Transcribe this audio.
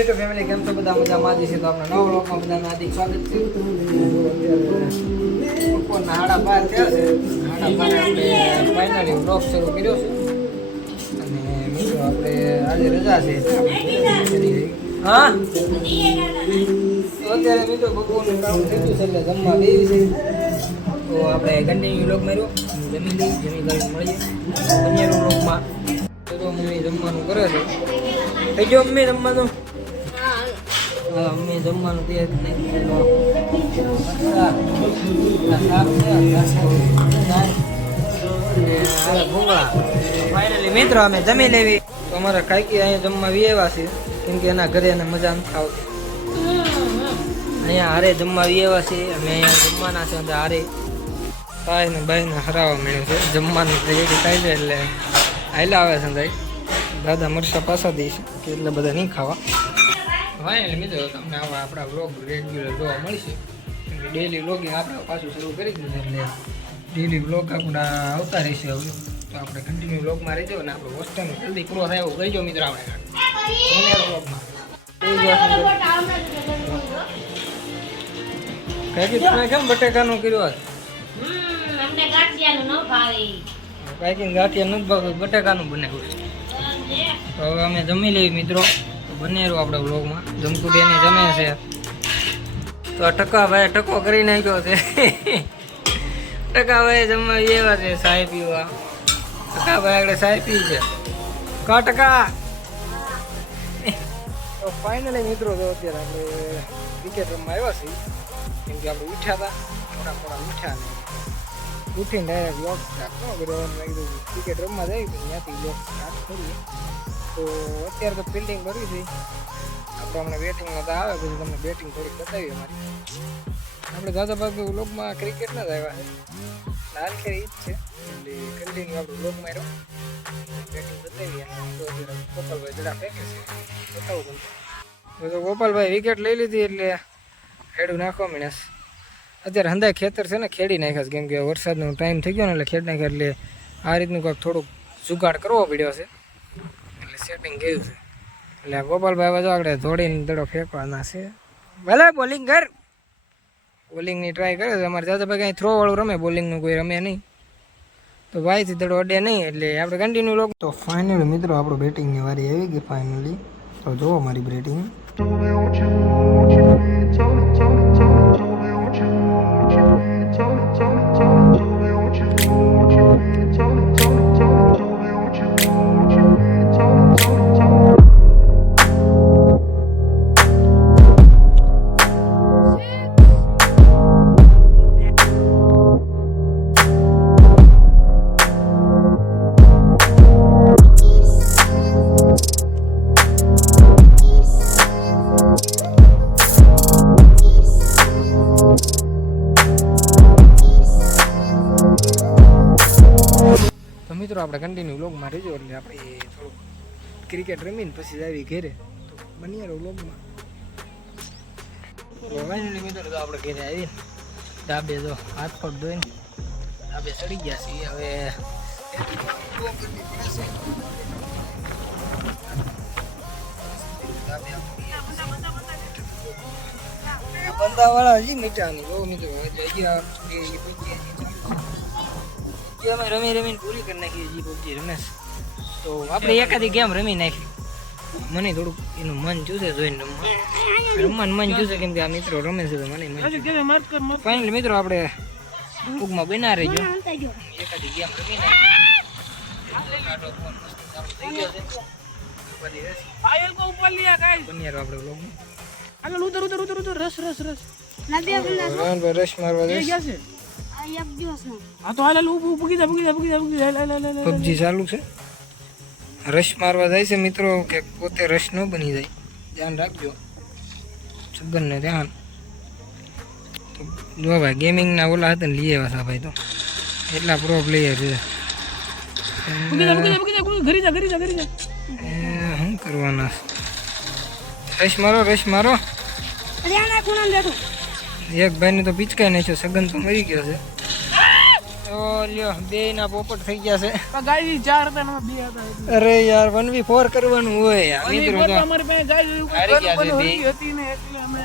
YouTube family, કેમ છો બધા? મજામાં જ છે. તો આપણા નવા વ્લોગમાં બધાનું હાર્દિક સ્વાગત છે. બપોરના 12:30 થયા છે. 12:30 આપણે ફાઇનલી વ્લોગ શરૂ કર્યો છે. અને મિત્રો આપણે આજે રજા છે. હા, તો અત્યારે મિત્રો બપોરનું કામ થઈ ગયું છે એટલે જમવા બેસી છે. તો આપણે કન્ટિન્યુ વ્લોગ માર્યો, જમી લઈ, જમી કરીને મળીએ અન્યના વ્લોગમાં. તો મમ્મી જમવાનું કરે છે. થઈ ગયો મમ્મી જમવાનું? હા, મમ્મી જમવાનું તે ફાઇનલી મિત્રો અમે જમી લેવી. તો અમારા કાકી અહીંયા જમવા આવ્યા છે, કેમ કે એના ઘરે એને મજા નથી આવતી. અહીંયા હારે જમવા આવ્યા છે. અમે અહીંયા જમવાના છે. હારે ભાઈ ને ભાઈને હરાવવા મળ્યું છે. જમવાનું રેડી થાય છે એટલે હાઈલા આવે છે ભાઈ. દાદા મરસા પાછા દઈશ કે એટલે બધા નહીં ખાવા. ફાઇનલી મિત્રો તમને આવા આપણા વ્લોગ રેગ્યુલર જોવા મળશે. ડેલી વ્લોગિંગ આપણે પાછું શરૂ કરી દીધું એટલે ડેલી વ્લોગ આપણા આવતા રહેશે. હવે તો આપણે કન્ટિન્યુ વ્લોગમાં રહેજો અને આપણો વોચ ટાઈમ જલ્દી પૂરો થાય એવું કહીજો મિત્રો. આપણે વ્લોગમાં કઈ તમે કેમ બટેકાનું કર્યું? કાંઈ ગાંઠિયા નથી ભાવે, બટેકાનું બનાવ્યું છે. તો હવે અમે જમી લઈએ મિત્રો. તો બને રહ્યું આપણે વ્લોગમાં. જમકુ બેની જમે છે. તો આ ટકાભાઈ ટકો કરી નાખ્યો છે. ટકાભાઈ જમવા એવા છે ચાય પીવા. ટકાભાઈ આગળ ચાય પી છે. કા ટકા? તો ફાઇનલી મિત્રો તો અત્યારે આપણે ક્રિકેટ રમવા આવ્યા છીએ. કેમ કે આપણે ઉઠ્યા હતા, થોડા ઉઠ્યા ને ઉઠીને ડાયરેક્ટ વ્લોગ સ્ટાર્ટ ન કર્યો. મેં કીધું ક્રિકેટ રમવા જાય તો ત્યાંથી વ્લોગ સ્ટાર્ટ કરીએ. તો અત્યારે તો ફિલ્ડિંગ કરવી છે આપણે. હમણાં બેટિંગમાં તો આવે, પછી તમને બેટિંગ થોડીક બતાવી અમારી. આપણે દાદા ભાગે વ્લોગમાં ક્રિકેટના જ આવ્યા છે. લાલ ખેર ઈ જ છે એટલે કન્ટિન્યુ આપણે વ્લોગ માર્યો, બેટિંગ બતાવી. તો ગોપાલભાઈ જડા ફેંકે છે, બતાવું તમને. તો ગોપાલભાઈ વિકેટ લઈ લીધી એટલે ખેડું નાખવા મીણસ. અત્યારે હંધાય ખેતર છે ને ખેડી નાખ્યા છે, કેમ કે વરસાદનો ટાઈમ થઈ ગયો ને એટલે ખેડ નાખ્યા. એટલે આ રીતનું કંઈક થોડુંક જુગાડ કરવો પડ્યો છે એટલે સેટિંગ ગયું છે. એટલે ગોપાલભાઈ હવે આગળ દોડીને દડો ફેંકવાના છે. ભલે બોલિંગ કર, બોલિંગની ટ્રાય કરે છે. અમારે દાદાભાઈ કાંઈ થ્રોવાળું રમે, બોલિંગનું કોઈ રમે નહીં. તો ભાઈથી દડો અડે નહીં એટલે આપણે કન્ટિન્યુ લોકો. તો ફાઇનલી મિત્રો આપણો બેટિંગની વારી આવી ગઈ ફાઇનલી. તો જુઓ મારી બેટિંગ. મિત્રો આપણે કન્ટિન્યુ વ્લોગમાં રહેજો એટલે આપણે થોડુંક ક્રિકેટ રમીને પછી આવી ઘેરે. તો બની રહ્યો વ્લોગમાં. ફાઇનલી મિત્રો તો આપણે ઘેરે આવીને ડાબે જો હાથ પગ ધોઈને ડાબે ચડી ગયા છીએ. હવે બંધાવાળા હજી મીઠાની બહુ મિત્રો અમે રમી રમીને પૂરી કરી નાખી હજી પબજી રમેશ. તો આપણે એકાદી ગેમ રમી નાખી. મને થોડુંક એનું મન જોશે જોઈને રમવાનું મન જોશે, કેમ કે આ મિત્રો રમે છે તો મને ફાઇનલી મિત્રો આપણે ટૂંકમાં બના રહેજો. એકાદી ગેમ રમી નાખી. રસ મારવા પબજી ચાલુ છે. રશ મારવા જાય છે મિત્રો, કે પોતે રશ ન બની જાય, ધ્યાન રાખજો. સગન ને ધ્યાન. જો ભાઈ ગેમિંગના ઓલા હતા ને લઈ આવ્યા હતા ભાઈ. તો એટલા પ્રો પ્લેયર છે. શું કરવાના? રશ મારો, રશ મારો. એક ભાઈને તો પિચકાઈ નાખ્યો. સગન તો મરી ગયો છે. તો લ્યો બે ના પોપટ થઈ ગયા છે. ગાય 4 હતા ને 2 હતા એટલે. અરે યાર 1v4 કરવાનું હોય યાર મિત્રો. અમારી પાસે ગાય હારી ગયા છે બે. હતી ને એટલે અમે